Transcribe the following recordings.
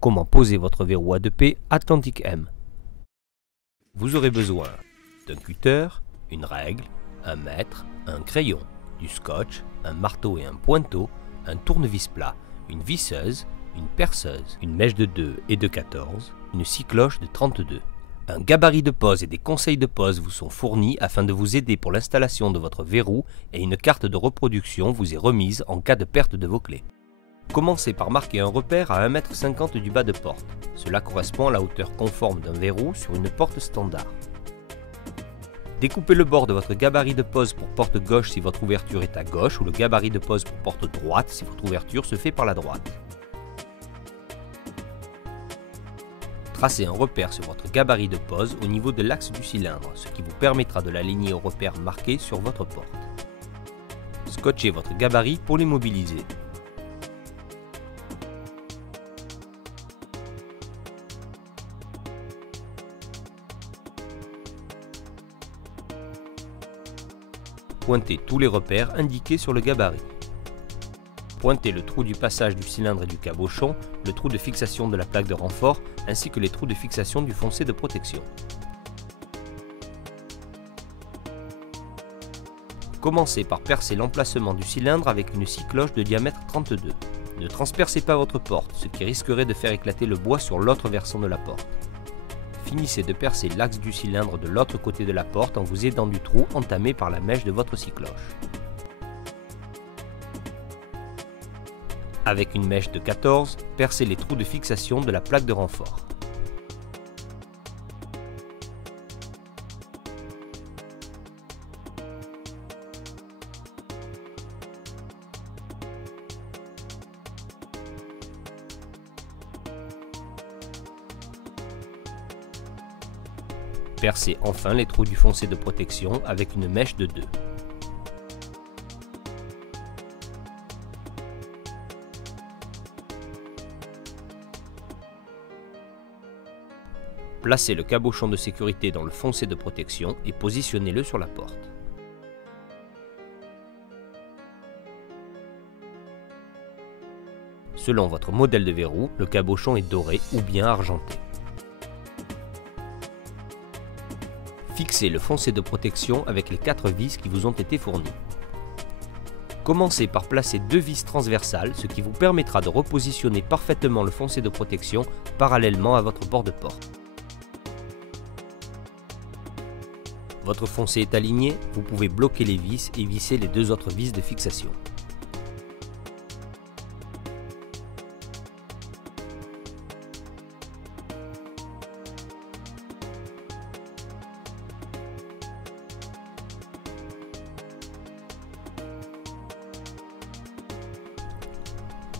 Comment poser votre verrou A2P Atlantic M. Vous aurez besoin d'un cutter, une règle, un mètre, un crayon, du scotch, un marteau et un pointeau, un tournevis plat, une visseuse, une perceuse, une mèche de 2 et de 14, une scie cloche de 32. Un gabarit de pose et des conseils de pose vous sont fournis afin de vous aider pour l'installation de votre verrou et une carte de reproduction vous est remise en cas de perte de vos clés. Commencez par marquer un repère à 1,50 m du bas de porte. Cela correspond à la hauteur conforme d'un verrou sur une porte standard. Découpez le bord de votre gabarit de pose pour porte gauche si votre ouverture est à gauche ou le gabarit de pose pour porte droite si votre ouverture se fait par la droite. Tracez un repère sur votre gabarit de pose au niveau de l'axe du cylindre, ce qui vous permettra de l'aligner au repère marqué sur votre porte. Scotchez votre gabarit pour l'immobiliser. Pointez tous les repères indiqués sur le gabarit. Pointez le trou du passage du cylindre et du cabochon, le trou de fixation de la plaque de renfort, ainsi que les trous de fixation du foncé de protection. Commencez par percer l'emplacement du cylindre avec une scie cloche de diamètre 32. Ne transpercez pas votre porte, ce qui risquerait de faire éclater le bois sur l'autre versant de la porte. Finissez de percer l'axe du cylindre de l'autre côté de la porte en vous aidant du trou entamé par la mèche de votre scie cloche. Avec une mèche de 14, percez les trous de fixation de la plaque de renfort. Percez enfin les trous du foncé de protection avec une mèche de 2. Placez le cabochon de sécurité dans le foncé de protection et positionnez-le sur la porte. Selon votre modèle de verrou, le cabochon est doré ou bien argenté. Fixez le foncé de protection avec les 4 vis qui vous ont été fournies. Commencez par placer 2 vis transversales, ce qui vous permettra de repositionner parfaitement le foncé de protection parallèlement à votre bord de porte. Votre foncé est aligné, vous pouvez bloquer les vis et visser les 2 autres vis de fixation.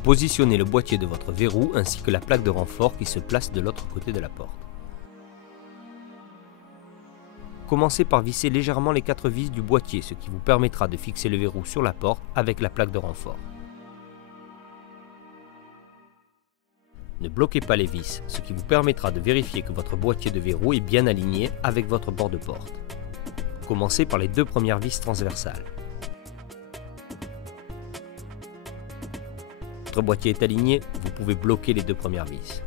Positionnez le boîtier de votre verrou ainsi que la plaque de renfort qui se place de l'autre côté de la porte. Commencez par visser légèrement les 4 vis du boîtier, ce qui vous permettra de fixer le verrou sur la porte avec la plaque de renfort. Ne bloquez pas les vis, ce qui vous permettra de vérifier que votre boîtier de verrou est bien aligné avec votre bord de porte. Commencez par les 2 premières vis transversales. Votre boîtier est aligné, vous pouvez bloquer les 2 premières vis.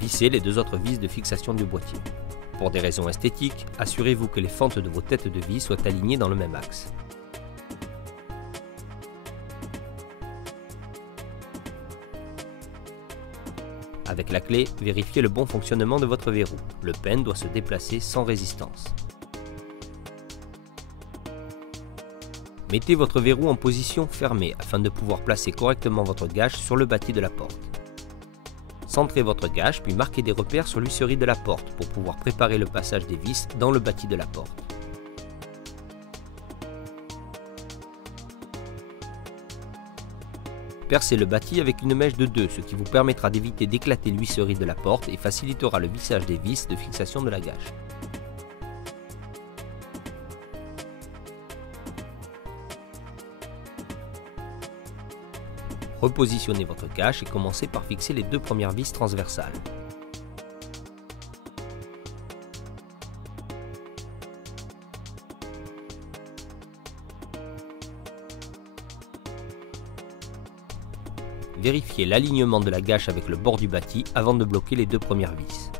Vissez les 2 autres vis de fixation du boîtier. Pour des raisons esthétiques, assurez-vous que les fentes de vos têtes de vis soient alignées dans le même axe. Avec la clé, vérifiez le bon fonctionnement de votre verrou. Le pin doit se déplacer sans résistance. Mettez votre verrou en position fermée afin de pouvoir placer correctement votre gâche sur le bâti de la porte. Centrez votre gâche puis marquez des repères sur l'huisserie de la porte pour pouvoir préparer le passage des vis dans le bâti de la porte. Percez le bâti avec une mèche de 2, ce qui vous permettra d'éviter d'éclater l'huisserie de la porte et facilitera le vissage des vis de fixation de la gâche. Repositionnez votre gâche et commencez par fixer les 2 premières vis transversales. Vérifiez l'alignement de la gâche avec le bord du bâti avant de bloquer les deux premières vis.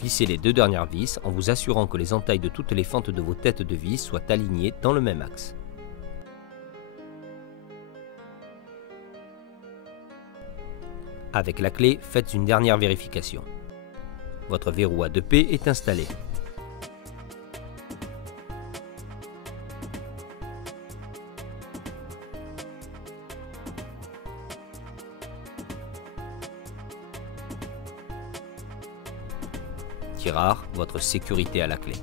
Vissez les deux dernières vis en vous assurant que les entailles de toutes les fentes de vos têtes de vis soient alignées dans le même axe. Avec la clé, faites une dernière vérification. Votre verrou à 2P est installé. Tirard, votre sécurité à la clé.